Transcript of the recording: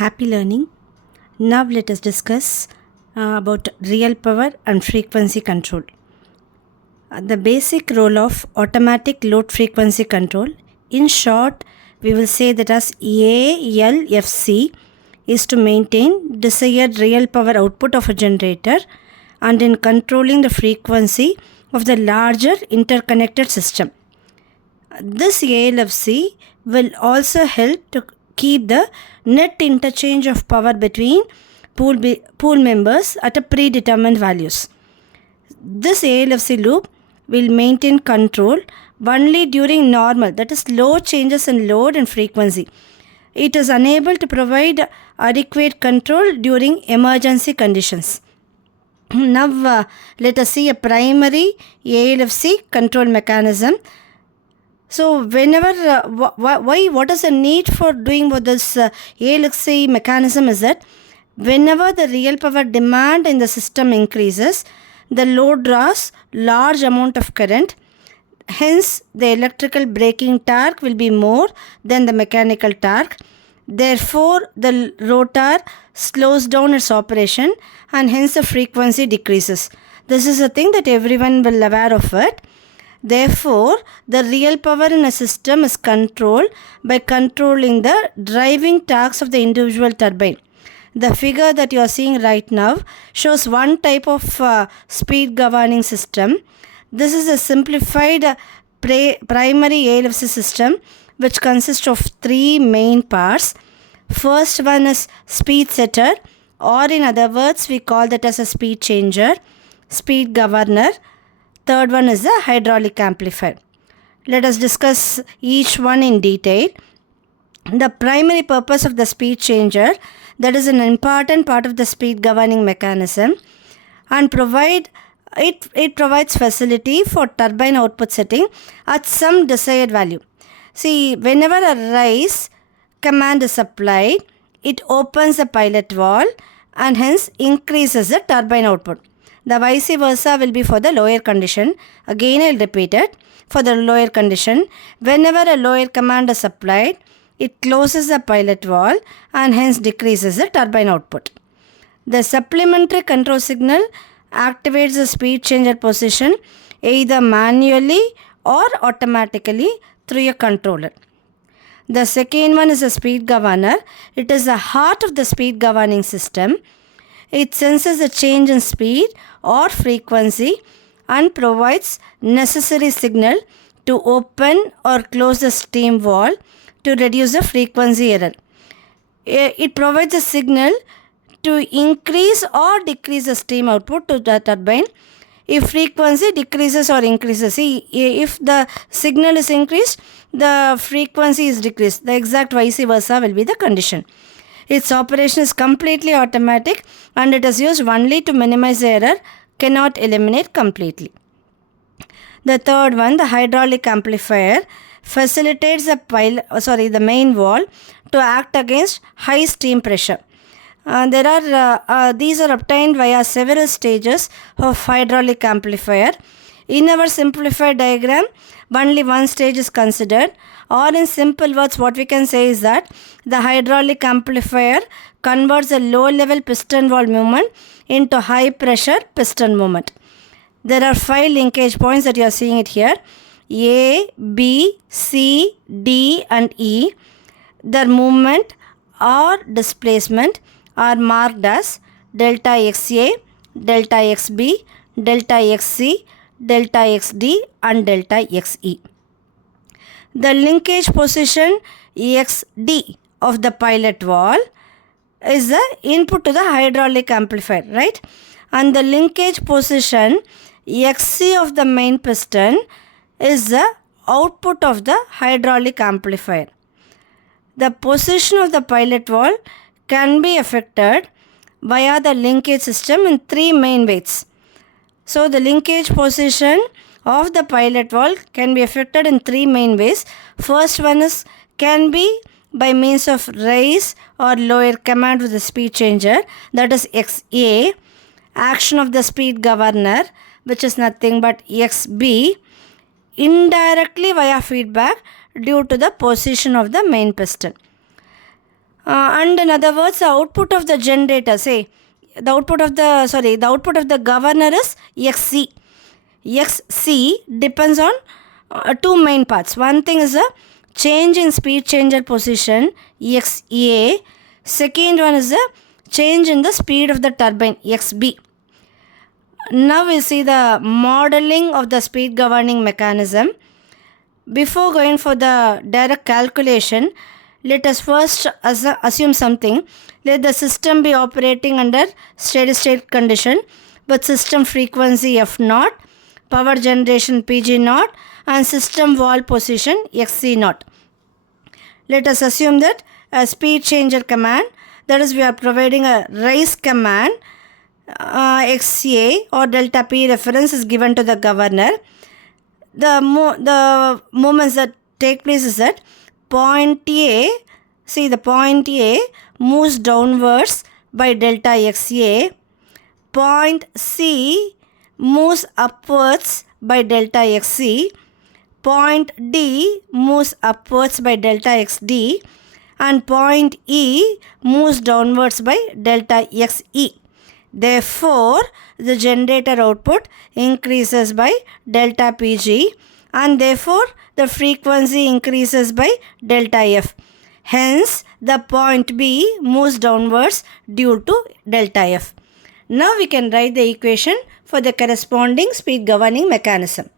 Happy learning. Now let us discuss about real power and frequency control. The basic role of automatic load frequency control. In short, we will say that as ALFC is to maintain desired real power output of a generator and in controlling the frequency of the larger interconnected system. This ALFC will also help to keep the net interchange of power between pool members at a predetermined values. This ALFC loop will maintain control only during normal, that is low changes in load and frequency. It is unable to provide adequate control during emergency conditions. Now let us see a primary ALFC control mechanism. So whenever, what is the need for doing this ALFC mechanism is that whenever the real power demand in the system increases, the load draws large amount of current. Hence, the electrical braking torque will be more than the mechanical torque. Therefore, the rotor slows down its operation and hence the frequency decreases. This is a thing that everyone will be aware of it. Therefore, the real power in a system is controlled by controlling the driving torques of the individual turbine. The figure that you are seeing right now shows one type of speed governing system. This is a simplified primary ALFC system which consists of three main parts. First one is speed setter, or in other words we call that as a speed changer, speed governor. Third one is the hydraulic amplifier. Let us discuss each one in detail. The primary purpose of the speed changer, that is an important part of the speed governing mechanism, and it provides facility for turbine output setting at some desired value. See, whenever a rise command is applied, it opens the pilot valve and hence increases the turbine output. The vice versa will be for the lower condition. Again, I will repeat it. For the lower condition, whenever a lower command is applied, it closes the pilot valve and hence decreases the turbine output. The supplementary control signal activates the speed changer position either manually or automatically through a controller. The second one is a speed governor. It is the heart of the speed governing system. It senses a change in speed or frequency and provides necessary signal to open or close the steam valve to reduce the frequency error. It provides a signal to increase or decrease the steam output to the turbine if frequency decreases or increases. See, if the signal is increased, the frequency is decreased. The exact vice versa will be the condition. Its operation is completely automatic and it is used only to minimize the error, cannot eliminate completely. The third one, the hydraulic amplifier, facilitates the main valve to act against high steam pressure. These are obtained via several stages of hydraulic amplifier. In our simplified diagram, only one stage is considered, or in simple words what we can say is that the hydraulic amplifier converts a low level piston valve movement into high pressure piston movement. There are 5 linkage points that you are seeing it here. A, B, C, D and E. Their movement or displacement are marked as delta XA, delta XB, delta XC, delta XD and delta XE. The linkage position XD of the pilot valve is the input to the hydraulic amplifier, right? And the linkage position XC of the main piston is the output of the hydraulic amplifier. The position of the pilot valve can be affected via the linkage system in 3 main ways. So the linkage position of the pilot valve can be affected in 3 main ways. First one is can be by means of rise or lower command with the speed changer, that is XA, action of the speed governor, which is nothing but XB, indirectly via feedback due to the position of the main piston. And in other words, the output of the generator, say, the output of the governor is Xc. Xc depends on two main parts. One thing is a change in speed changer position, Xa. Second one is a change in the speed of the turbine, Xb. Now we see the modeling of the speed governing mechanism. Before going for the direct calculation, let us first assume something. Let the system be operating under steady state condition with system frequency F0, power generation Pg0 and system wall position Xc0. Let us assume that a speed changer command, that is we are providing a rise command, Xa or delta P reference is given to the governor. The movements that take place is that point A, see the point A moves downwards by delta Xa, point C moves upwards by delta Xc, point D moves upwards by delta Xd, and point E moves downwards by delta Xe. Therefore, the generator output increases by delta Pg and therefore the frequency increases by delta F. Hence, the point B moves downwards due to delta F. Now we can write the equation for the corresponding speed governing mechanism.